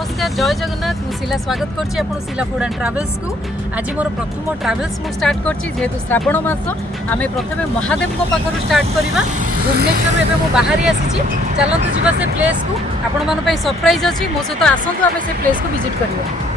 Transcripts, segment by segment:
नमस्कार जय जगन्नाथ मुझे स्वागत करछि आपन शिला फूड एंड ट्रावेल्स को। आज मोर प्रथम ट्रावेल्स मु स्टार्ट करछि जेहेतु श्रावण मास आमे प्रथमे महादेव को पाखरु स्टार्ट करिबा। भुवनेश्वर एबे मु बाहरी आसीछि, चलंतु जिबा से प्लेस को। आपण मन पई सरप्राइज अछि, मो सहित आसंतु आमे से प्लेस को विजिट करिबा।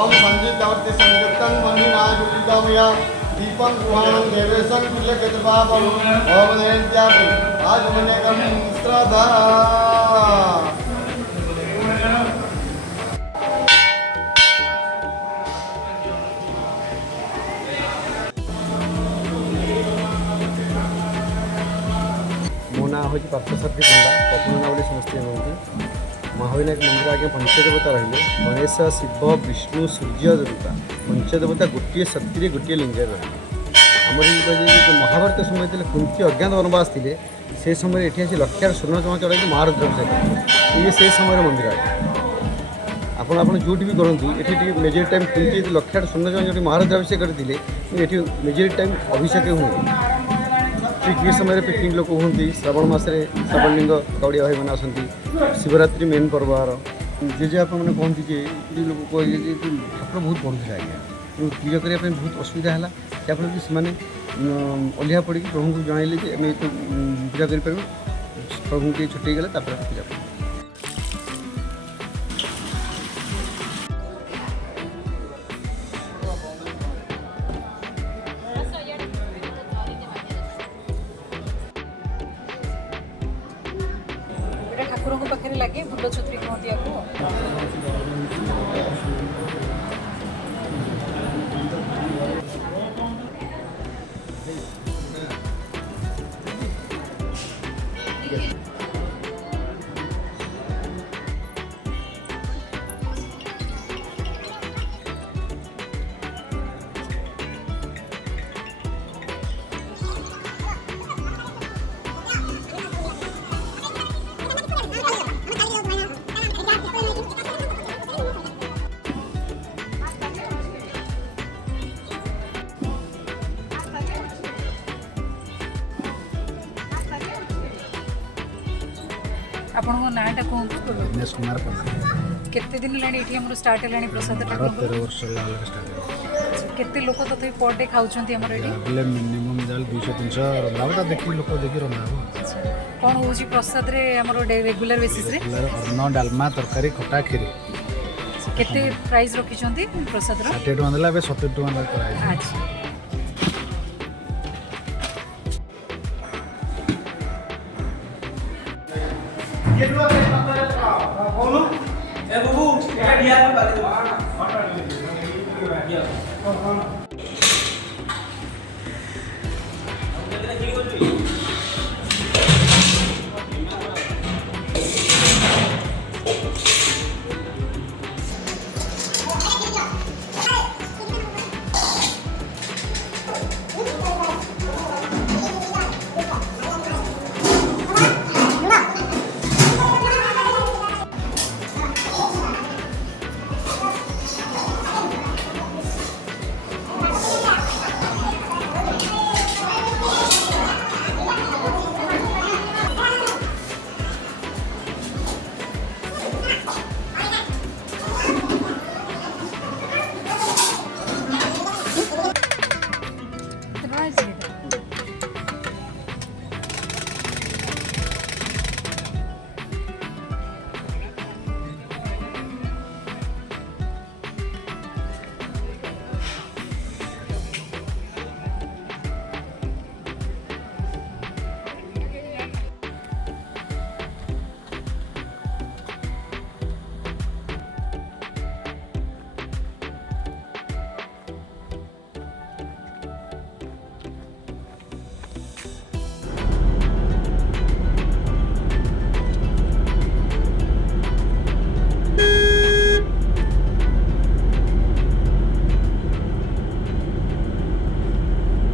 ओम संजीवती संयुक्तं वन्यनाजुलिकामया दीपं गुहाणं देवेशं कुल्यकेतुपापं ओम नयन्त्यापं आजमनेकं श्रद्धा मो ना हूँ पार्थसारथी पंडा पपुना बोली समस्त कहते। महाविनायक मंदिर आगे पंचदेवता रही गणेश शिव विष्णु सूर्य देवता पंचदेवता गोटे शक्ति गोटे लिंग रही। आमर जो महाभारत समय कुंती अज्ञात वनवास थे से समय ये आसी लक्षार स्वर्ण चमा चढ़ाई महारुद्राभिषेक ये से समय मंदिर आगे आप जो भी करूँ ये मेजर टाइम कुंती लक्षार स्वर्ण चमा जो महारुद्राभिषेक करते ये मेजर टाइम अभिषेक हुए। ठीक ये समय पिकनिक लोक हमें श्रावण मसरे श्रावण लिंग गौड़िया भाई मैंने आसती शिवरात्रि मेन पर्व आर जेजेबापा मैंने कहती जे लोक कहे ठाकुर बहुत बढ़ुला आज्ञा पूजा करने बहुत असुविधा है जहाँफल कि ओह्ला पड़ी प्रभु को जनइले पूजा कर प्रभु के छुट्टी गले पूजा कर। ठाकुर पाखे लगे फूल छत्री कहती आपण नाटा कहतु दिनेश कुमार पंडा केते दिन है स्टार्ट है प्रसाद 13 वर्ष स्टार्ट केते लोक तथापि पर डे खाउछंती हमर एडी मिनिमम जाल 200-300 रंधा देखि लोक देखि रंधा कौन होची प्रसाद रे हमर रेगुलर बेसिस रे अन्न डालमा तरकारी खटा खीरी केते प्राइस रखिछंती प्रसाद रो 60 टका देला बे 70 टका कराई। अच्छा ए बाबू क्या दिया है बारे में